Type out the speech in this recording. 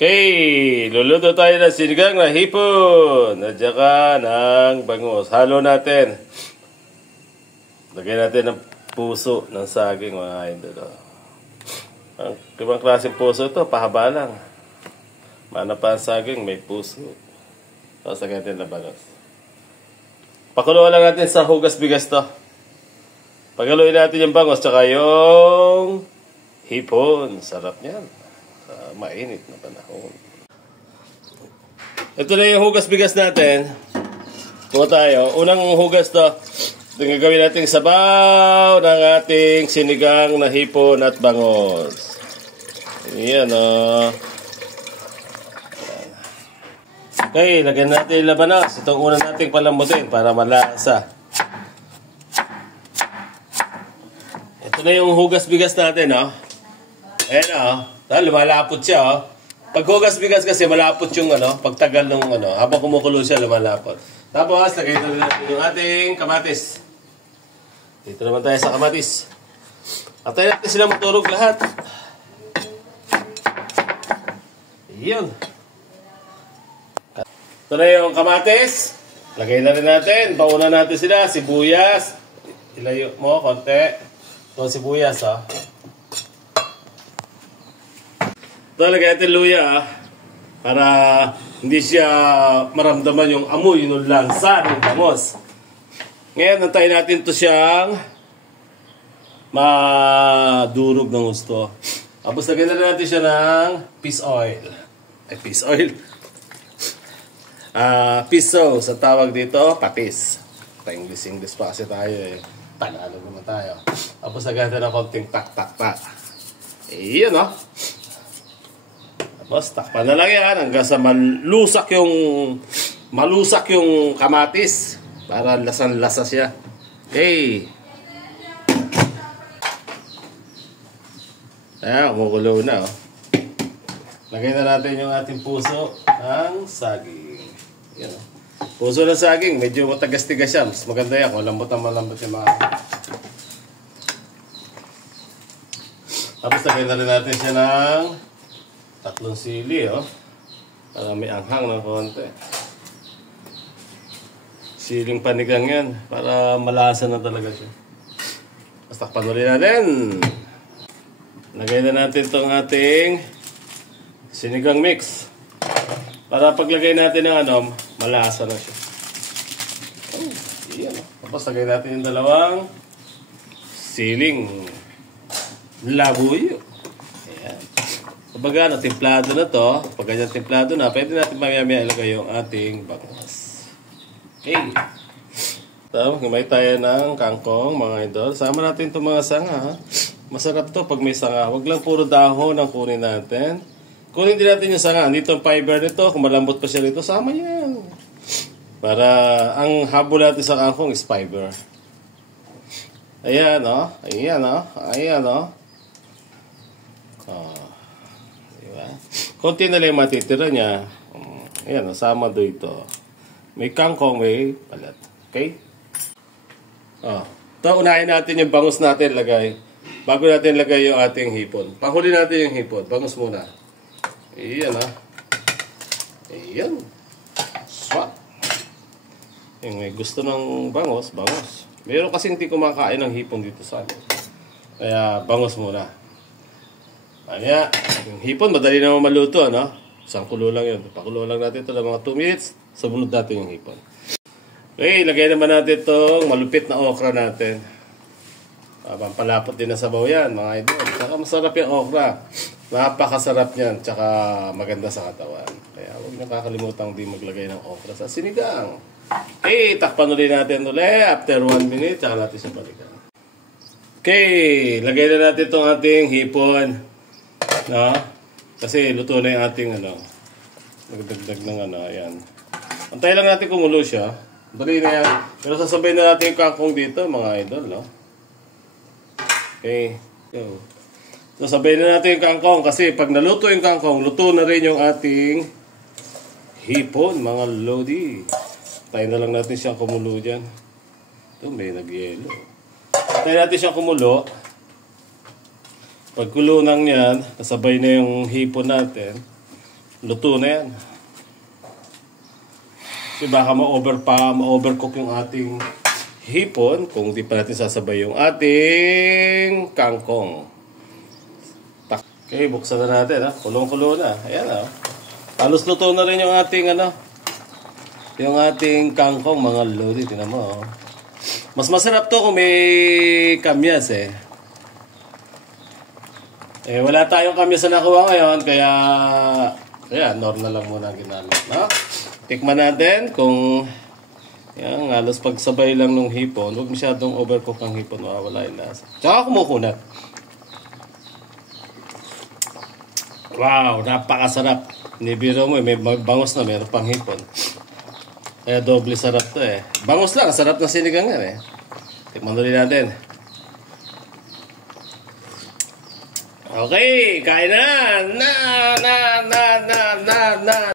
Okay, luluto tayo ng sinigang na hipon at saka ng bangus. Halo natin. Lagyan natin ng puso ng saging, mga idol. Ang ibang klaseng puso ito, pahaba lang. Mana pa ang saging, may puso. Tapos lagyan natin ng bangus. Pakuluan lang natin sa hugas bigas to. Paghaluin natin yung bangus tsaka yung hipon. Sarap niyan. Mainit na panahon. Ito na yung hugas bigas natin. Kuha tayo. Unang hugas to. Ito yung gagawin natin sabaw ng ating sinigang na hipon at bangus. Ayan o. Okay, lagyan natin yung labanos. Itong una nating palambutin para malasa. Ito na yung hugas bigas natin o. Ayan o. Lumalapot siya, oh. Pag hugas bigas kasi, malapot yung, pagtagal ng, habang kumukulo siya, lumalapot. Tapos, lagay natin yung ating kamatis. Dito naman tayo sa kamatis. Atay natin sila maturog lahat. Iyon. Ito na yung kamatis. Lagay na rin natin. Pauna natin sila, sibuyas. Ilayo mo, konti. Ito sibuyas, oh. Ito, lagay natin luya, para hindi siya maramdaman yung amoy, yung lansa ng bangus. Ngayon, nantayin natin ito siyang madurog ng gusto. Tapos, lagyan na natin siya ng fish oil. Fish oil. Fish sauce, ang tawag dito, patis. English pa kasi tayo eh. Tagalog naman tayo. Tapos, lagyan natin ng konting tak-tak-tak. Iyon, no? Tapos, takpan na lang yan hanggang sa malusak yung kamatis para lasan-lasa siya. Okay. Ayan, kumukulo na. Oh. Lagay na natin yung ating puso ng saging. Yan, oh. Puso ng saging, medyo matagas-tigas siya. Mas maganda yan kung lambot na malambot yung mga. Tapos, lagay na rin natin siya ng 3 sili, oh. Para may anghang ng konti. Siling panigang yan. Para malasa na talaga siya. Basta takpan ulit natin. Lagay na natin itong ating sinigang mix. Para paglagay natin ng malasa na siya. Oh, yan, oh. Tapos lagay natin yung 2 siling labuyo. Kapag timplado na to, pag ganyan timplado na, pwede natin mamaya ilagay yung ating bangus. Okay. So, gamay tayo ng kangkong, mga idol. Sama natin itong mga sanga. Ha? Masarap to pag may sanga. Huwag lang puro dahon ang kunin natin. Kunin din natin yung sanga. Dito ang fiber nito. Kung malambot pa siya nito, sama yan. Para ang habol natin sa kangkong is fiber. Ayan, o. Ayan, o. Ayan, o. Konti na lang matitira niya. Ayan, nasama do ito. May kangkong, may palat. Okay? Ito, unahin natin yung bangus natin lagay. Bago natin lagay yung ating hipon. Panghuli natin yung hipon. Bangus muna. Ayan, ha. Ayan. Swat. Yung may gusto ng bangus, bangus. Meron kasi hindi kumakain ng hipon dito sa atin. Kaya, bangus muna. Kaya, yung hipon, madali naman maluto, no? Isang kulo lang yun. Pakulo lang natin ito ng mga 2 minutes. Sabunod natin yung hipon. Okay, lagay naman natin itong malupit na okra natin. Pampalapot din na sabaw yan, mga idol. Saka masarap yung okra. Napakasarap yan. Tsaka maganda sa katawan. Kaya huwag nakakalimutang di maglagay ng okra sa sinigang. Okay, takpan ulit natin ulit. After 1 minute, tsaka natin siya balikan. Okay, lagay na natin itong ating hipon. No? Kasi luto na yung ating nagdagdag ng ayan. Antay lang natin kumulo siya. Dali na yan. Pero sasabay na natin yung kangkong dito, mga idol, no? Okay. Sasabay na natin yung kangkong kasi pag naluto yung kangkong, luto na rin yung ating hipon, mga lodi. Tayo na lang natin siyang kumulo dyan. Ito, may nagyelo. Tayo natin siyang kumulo. Pagkulunang yan, kasabay na yung hipon natin. luto na yan. Kasi baka ma-overcook yung ating hipon kung di pa natin sasabay yung ating kangkong. Okay, buksan na natin. Kulong-kulo na. Ayan ha. Halos luto na rin yung ating yung ating kangkong, mga lodi. Tingnan mo. Mas masarap to kung may kamyas eh. Wala tayong kamyas na nakuha ngayon, kaya nor na lang muna ang ginamit. No? Tikman natin kung yan, halos pagsabay lang ng hipon. Huwag masyadong overcook ang hipon, wala yung lasa. Tsaka kumukunat. Wow, napakasarap. Nibiro mo, may bangos na, mayroon pang hipon. Kaya doble sarap to eh. Bangos lang, sarap ng sinigang yan eh. Tikman ulit natin. Okay, kain na! Na!